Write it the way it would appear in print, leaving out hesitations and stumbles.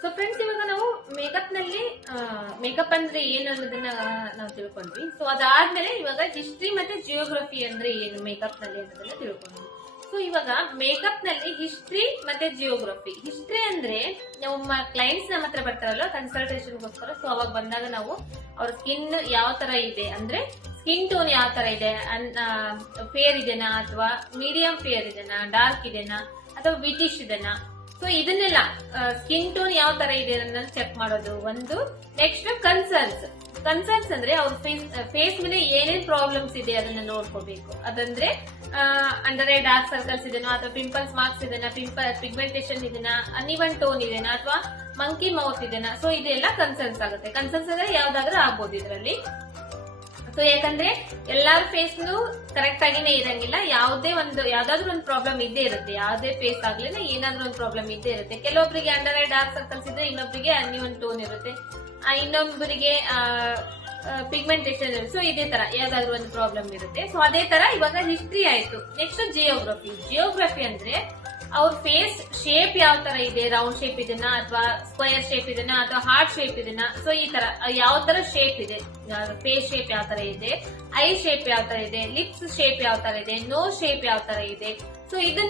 So friends, ಇವಾಗ ನಾವು makeup ನಲ್ಲಿ ಮೇಕಪ್ ಅಂದ್ರೆ ಏನು ಅನ್ನೋದನ್ನ ನಾವು ತಿಳ್ಕೊಂಡ್ವಿ. ಸೊ ಅದಾದ್ಮೇಲೆ ಇವಾಗ ಹಿಸ್ಟ್ರಿ ಮತ್ತೆ ಜಿಯೋಗ್ರಫಿ ಅಂದ್ರೆ ಏನು ಮೇಕಪ್ ನಲ್ಲಿ ಅನ್ನೋದನ್ನ ತಿಳ್ಕೊಂಡ್ವಿ. ಸೊ ಇವಾಗ ಮೇಕಪ್ ನಲ್ಲಿ ಹಿಸ್ಟ್ರಿ ಮತ್ತೆ ಜಿಯೋಗ್ರಫಿ. ಹಿಸ್ಟ್ರಿ ಅಂದ್ರೆ ನಮ್ಮ ಕ್ಲೈಂಟ್ಸ್ ನಮ್ಮ ಹತ್ರ ಬರ್ತಾರಲ್ಲ ಕನ್ಸಲ್ಟೇಷನ್ಗೋಸ್ಕರ. ಸೊ ಅವಾಗ ಬಂದಾಗ ನಾವು ಅವ್ರ ಸ್ಕಿನ್ ಯಾವ ತರ ಇದೆ ಅಂದ್ರೆ ಸ್ಕಿನ್ ಟೋನ್ ಯಾವ ತರ ಇದೆ, ಫೇರ್ ಇದೆನಾ ಅಥವಾ ಮೀಡಿಯಂ ಫೇರ್ ಇದೆನಾ, ಡಾರ್ಕ್ ಇದೆನಾ ಅಥವಾ ವಿಟಿಶ್ ಇದೆನಾ, ಸೊ ಇದನ್ನೆಲ್ಲ ಸ್ಕಿನ್ ಟೋನ್ ಯಾವ ತರ ಇದೆ ಅನ್ನೋದನ್ನ ಚೆಕ್ ಮಾಡೋದು ಒಂದು. ನೆಕ್ಸ್ಟ್ ಕನ್ಸರ್ನ್ಸ್ ಅಂದ್ರೆ ಅವ್ರ ಫೇಸ್ ಮೇಲೆ ಏನೇನ್ ಪ್ರಾಬ್ಲಮ್ಸ್ ಇದೆ ಅದನ್ನ ನೋಡ್ಕೋಬೇಕು. ಅದಂದ್ರೆ ಅಂಡರ್ ಐ ಡಾರ್ಕ್ ಸರ್ಕಲ್ಸ್ ಇದೆನಾ ಅಥವಾ ಪಿಂಪಲ್ಸ್ ಮಾರ್ಕ್ಸ್ ಇದೆನಾ, ಪಿಗ್ಮೆಂಟೇಶನ್ ಇದೆನಾ, ಅನ್ಇವನ್ ಟೋನ್ ಇದೆನಾ ಅಥವಾ ಮಂಕಿ ಮೌತ್ ಇದೆನಾ. ಸೊ ಇದೆಲ್ಲ ಕನ್ಸರ್ನ್ಸ್ ಆಗುತ್ತೆ. ಕನ್ಸರ್ನ್ಸ್ ಅಂದ್ರೆ ಯಾವ್ದಾದ್ರೂ ಆಗ್ಬೋದು ಇದರಲ್ಲಿ. ಸೊ ಯಾಕಂದ್ರೆ ಎಲ್ಲಾರ ಫೇಸ್ನು ಕರೆಕ್ಟ್ ಆಗಿನೇ ಇರಂಗಿಲ್ಲ. ಯಾವ್ದಾದ್ರು ಒಂದು ಪ್ರಾಬ್ಲಮ್ ಇದ್ದೇ ಇರುತ್ತೆ. ಯಾವ್ದೇ ಫೇಸ್ ಆಗ್ಲಿಲ್ಲ ಏನಾದ್ರೂ ಒಂದು ಪ್ರಾಬ್ಲಮ್ ಇದ್ದೇ ಇರುತ್ತೆ. ಕೆಲವೊಬ್ಬರಿಗೆ ಅಂಡರ್ ಐ ಡಾರ್ಕ್ ಸರ್ಕಲ್ಸ್ ಇದ್ರೆ ಇನ್ನೊಬ್ಬರಿಗೆ ಅನ್ಇವನ್ ಟೋನ್ ಇರುತ್ತೆ, ಇನ್ನೊಬ್ಬರಿಗೆ ಪಿಗ್ಮೆಂಟೇಶನ್ ಇರುತ್ತೆ. ಸೊ ಇದೇ ತರ ಯಾವ್ದಾದ್ರು ಒಂದು ಪ್ರಾಬ್ಲಮ್ ಇರುತ್ತೆ. ಸೊ ಅದೇ ತರ ಇವಾಗ ಹಿಸ್ಟ್ರಿ ಆಯ್ತು. ನೆಕ್ಸ್ಟ್ ಜಿಯೋಗ್ರಫಿ ಅಂದ್ರೆ ಅವ್ರ ಫೇಸ್ ಶೇಪ್ ಯಾವ ತರ ಇದೆ, ರೌಂಡ್ ಶೇಪ್ ಇದೆನಾ ಅಥವಾ ಸ್ಕ್ವೇರ್ ಶೇಪ್ ಇದೆನಾ ಅಥವಾ ಹಾರ್ಟ್ ಶೇಪ್ ಇದೆನಾ. ಸೊ ಈ ತರ ಯಾವ ತರ ಶೇಪ್ ಇದೆ, ಫೇಸ್ ಶೇಪ್ ಯಾವ ತರ ಇದೆ, ಐ ಶೇಪ್ ಯಾವ ತರ ಇದೆ, ಲಿಪ್ಸ್ ಶೇಪ್ ಯಾವ ತರ ಇದೆ, ನೋಸ್ ಶೇಪ್ ಯಾವ ತರ ಇದೆ. ಸೊ ಇದನ್ನ